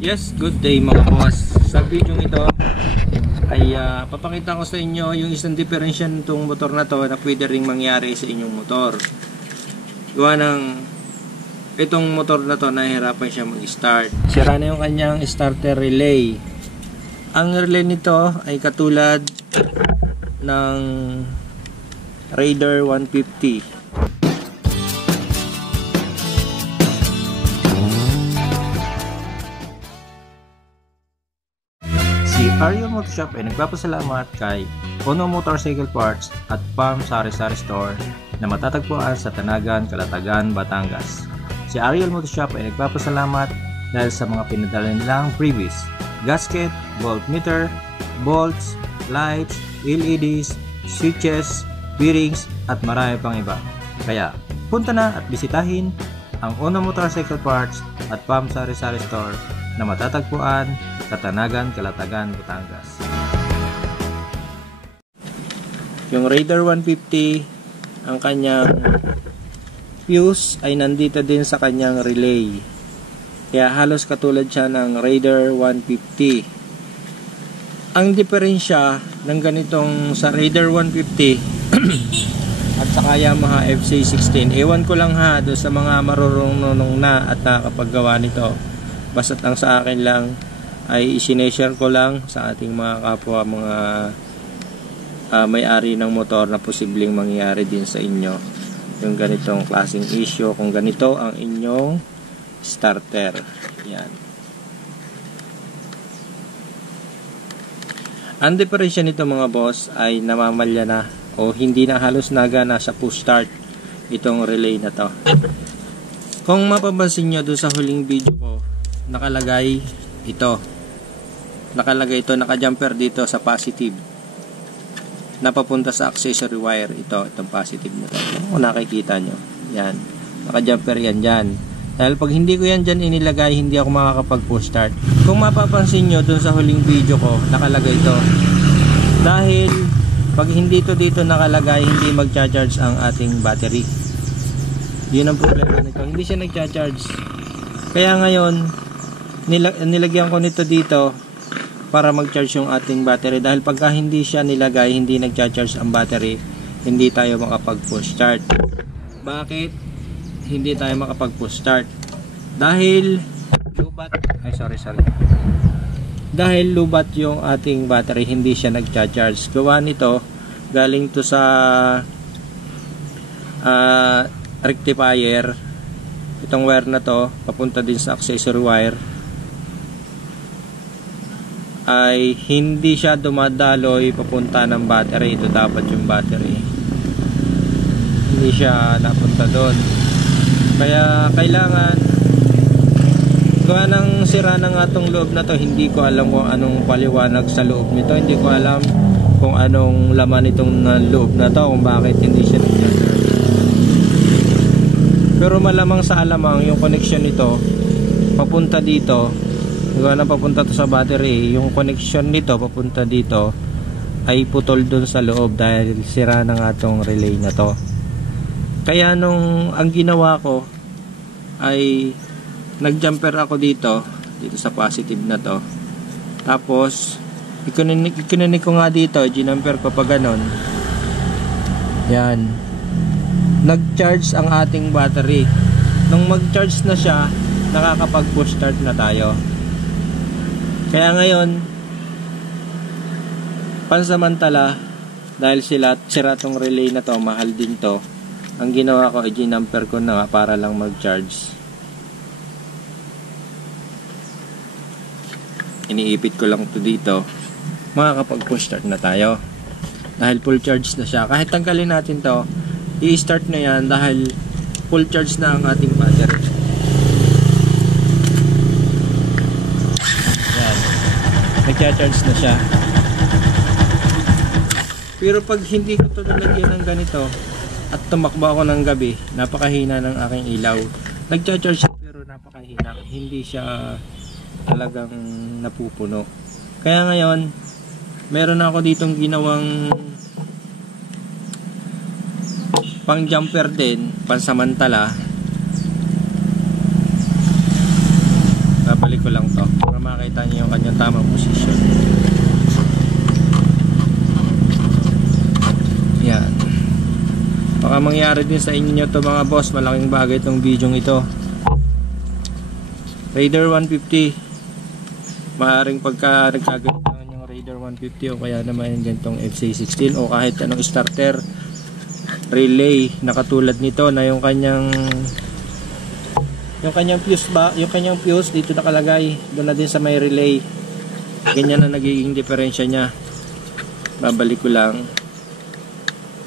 Yes, good day mga boss. Sa video ito ay papakita ko sa inyo yung isang diferensya nitong motor na to na pwede ring mangyari sa inyong motor. Gawa ng itong motor na to nahihirapan siya mag-start. Sira na yung kanyang starter relay. Ang relay nito ay katulad ng Raider 150. Si Ariel Motorshop ay nagpapasalamat kay Ono Motorcycle Parts at Palm Sari-Sari Store na matatagpuan sa Tanagan, Calatagan, Batangas. Si Ariel Motorshop ay nagpapasalamat dahil sa mga pinadala nilang freebies, gasket, voltmeter, bolts, lights, LEDs, switches, bearings at marami pang iba. Kaya punta na at bisitahin ang Ono Motorcycle Parts at Palm Sari-Sari Store na matatagpuan sa Tanagan, Calatagan, Batangas. Yung Raider 150, ang kanyang fuse ay nandito din sa kanyang relay. Kaya halos katulad siya ng Raider 150. Ang diferensya ng ganitong sa Raider 150 at saka Yamaha FC16, ewan ko lang ha doon sa mga marurunong na at nakakapaggawa nito. Basta't ang sa akin lang ay isineshare ko lang sa ating mga kapwa, mga may-ari ng motor na posibleng mangyari din sa inyo yung ganitong klaseng issue kung ganito ang inyong starter. Yan. Ang diferensya nito mga boss ay namamalya na o hindi na halos nagana sa push start itong relay na to. Kung mapapansin nyo doon sa huling video ko, nakalagay ito, naka-jumper dito sa positive na papunta sa accessory wire. Itong positive na to, kung nakikita nyo yan, naka-jumper yan dyan. Dahil pag hindi ko yan dyan inilagay, hindi ako makakapag push start. Kung mapapansin nyo dun sa huling video ko, nakalagay ito. Dahil pag hindi ito dito nakalagay, hindi mag-charge ang ating battery. Yun ang problema nito, hindi siya nag-charge. Kaya ngayon nilagyan ko nito dito para mag-charge yung ating battery, dahil pagka hindi siya nilagay, hindi nag-charge ang battery, hindi tayo makapag-push start. Bakit hindi tayo makapag-push start? Dahil lubat, dahil lubat yung ating battery, hindi siya nag-charge. Gawa nito, galing to sa rectifier. Itong wire na to papunta din sa accessory wire ay hindi siya dumadaloy papunta ng battery. Ito dapat yung battery, hindi siya napunta doon. Kaya kailangan gawa ng sira ng atong loob na to. Hindi ko alam kung anong paliwanag sa loob nito, hindi ko alam kung anong laman itong loob na to, kung bakit hindi siya nag-charge. Pero malamang sa alamang yung connection nito papunta dito, gawa na papunta to sa battery, yung connection nito papunta dito ay putol dun sa loob dahil sira ng atong relay na to. Kaya ang ginawa ko ay nag-jumper ako dito sa positive na to, tapos ikunik ko nga dito, ginumper ko pa ganon, yan, nag-charge ang ating battery. Nung mag-charge na siya, nakakapag-push start na tayo. Kaya ngayon, pansamantala, dahil sira tong relay na to, mahal din to, ang ginawa ko ay ginumper ko na para lang mag-charge. Iniipit ko lang to dito, makakapag-push start na tayo dahil full charge na siya. Kahit tanggalin natin to, i-start na yan dahil full charge na ang ating battery. Yan, nag-charge na siya. Pero pag hindi ko ito nalagyan ng ganito at tumakbo ako ng gabi, napakahina ng aking ilaw. Nag-charge siya pero napakahina, hindi siya talagang napupuno. Kaya ngayon, meron ako ditong ginawang pang jumper din, pansamantala. Babalik ko lang to. makita niyo yung kanyang tamang posisyon. Yan. Baka mangyari din sa inyo to mga boss, malaking bagay itong video ito. Raider 150, maaaring pagka nagkagamit naman yung Raider 150 o kaya naman yung ganitong FC16 o kahit anong starter relay na katulad nito na yung kanyang fuse ba, yung kanyang fuse dito nakalagay, doon na din sa may relay. Ganyan na nagiging diferensya niya. Babalik ko lang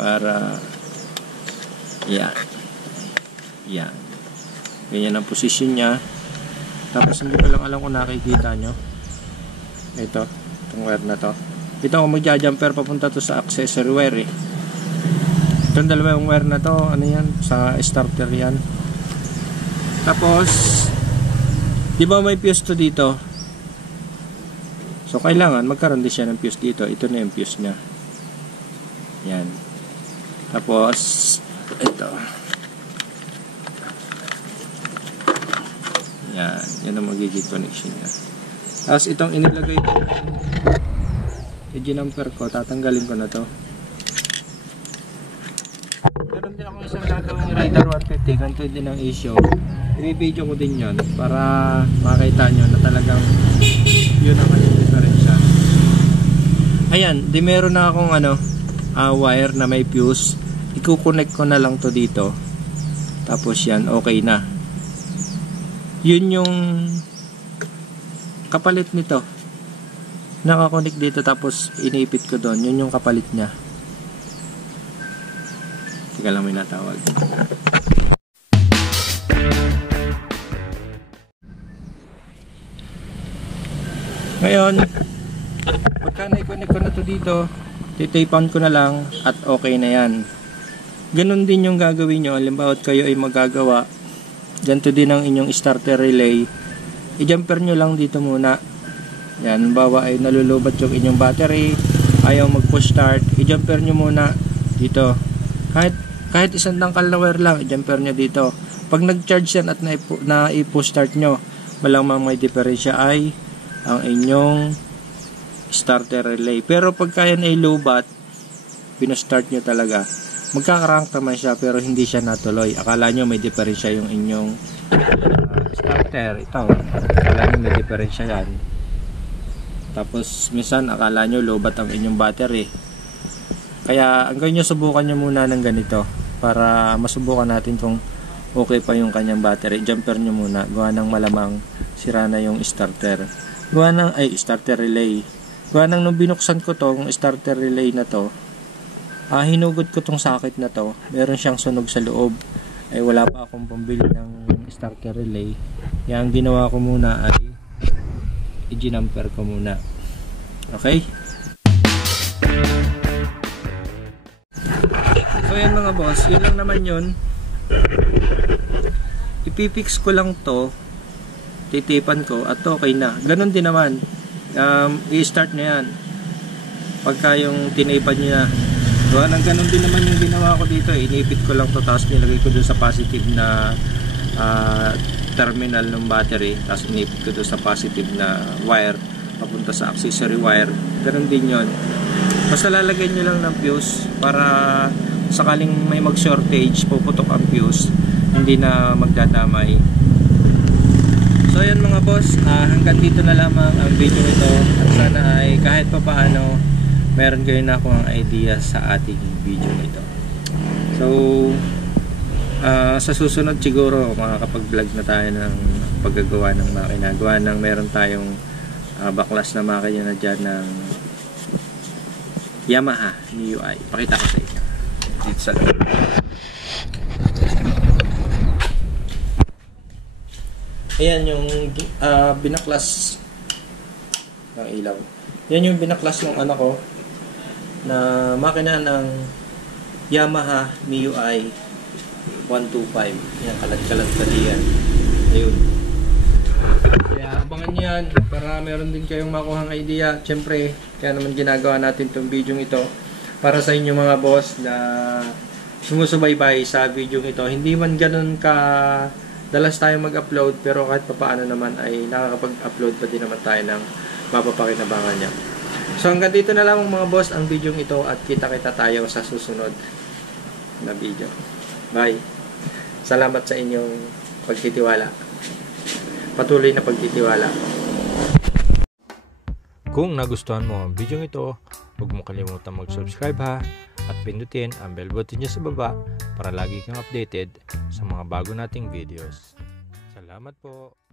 para yan. Ganyan ang posisyon niya. Tapos hindi ko lang alam kung nakikita nyo. Ito, itong wire na to. Ito kung magja-jumper papunta to sa accessory wire eh. Itong dalawang wire na to, ano yan? Sa starter yan. Tapos, di ba may fuse to dito? So kailangan magkaroon din siya ng fuse dito. Ito na yung fuse niya. Yan. Tapos, ito. Yan ang magiging connection niya. Tapos itong inilagay ko, yung ginamper ko, tatanggalin ko na to. Meron din ako isang gagawin Raider 150, ganito din ang issue. I-video ko din yon para makita nyo na talagang yun ang kanyang diferensya. Ayan, di meron na akong wire na may fuse. I-connect ko na lang to dito. Tapos yan, okay na. Yun yung kapalit nito. Nakakonect dito tapos inipit ko doon. Yun yung kapalit niya. Teka lang, may natawag. Ngayon, pagka na-connect ko na to dito, titapan ko na lang at okay na yan. Ganon din yung gagawin nyo. Halimbawa kayo ay magagawa, ganito din ang inyong starter relay, i-jumper nyo lang dito muna. Yan, halimbawa ay nalulubat yung inyong battery, ayaw mag-push start, i-jumper nyo muna dito. Kahit isang tangkal na wire lang, i-jumper nyo dito. Pag nag-charge yan at na-push start nyo, malamang may diferensya ay ang inyong starter relay. Pero pagka yan ay low-bat, pinastart nyo talaga, magkakarank naman siya pero hindi siya natuloy. Akala nyo may diferensya yung inyong starter. Ito, akala nyo may diferensya yan. Tapos minsan akala nyo low-bat ang inyong battery. Kaya hanggang nyo subukan nyo muna ng ganito para masubukan natin kung okay pa yung kanyang battery. Jumper nyo muna, gawa ng malamang sira na yung starter. Starter relay. Gawa ng nung binuksan ko tong starter relay na to, hinugod ko tong socket na to, meron siyang sunog sa loob. Ay wala pa akong pambili ng starter relay. Kaya ang ginawa ko muna ay i-ginamper ko muna. Okay? So yan mga boss, yun lang naman yun. Ipipix ko lang to, titipan ko at okay na. Ganon din naman. I-start na yan pagka yung tinipan niya. So, ganun din naman yung ginawa ko dito. Inipit ko lang to, tapos nilagay ko doon sa positive na terminal ng battery, tapos inipit ko doon sa positive na wire papunta sa accessory wire. Ganun din yon. Basta lalagyan nyo lang ng fuse para sakaling may mag shortage, puputok ang fuse, hindi na magdadamay. So yan mga boss, hanggang dito na lamang ang video ito at sana ay kahit pa paano meron kayo na akong idea sa ating video nito. So sa susunod siguro makakapag-vlog na tayo ng paggagawa ng makina. Gawa ng meron tayong baklas na makina na dyan ng Yamaha MIUI. Pakita ko sa inyo dito sa loob. Ayan yung binaklas ng ilaw. Yan yung binaklas ng anak ko na makina ng Yamaha MIUI 125. Yan, kalat-kalat na diyan. Ayun. Kaya abangan nyo yan para meron din kayong makuhang idea. Siyempre, kaya naman ginagawa natin itong video ito para sa inyo mga boss na sumusubaybay sa video ito. Hindi man ganun ka dalas tayo mag-upload, pero kahit papaano naman ay nakakapag-upload pa din naman tayo ng mapapakinabangan niya. So hanggang dito na lang mga boss ang video ito, at kita-kita tayo sa susunod na video. Bye! Salamat sa inyong pagtitiwala. Patuloy na pagtitiwala. Kung nagustuhan mo ang video ito, huwag mo kalimutan mag-subscribe ha, at pindutin ang bell button niya sa baba para lagi kang updated sa mga bago nating videos. Salamat po!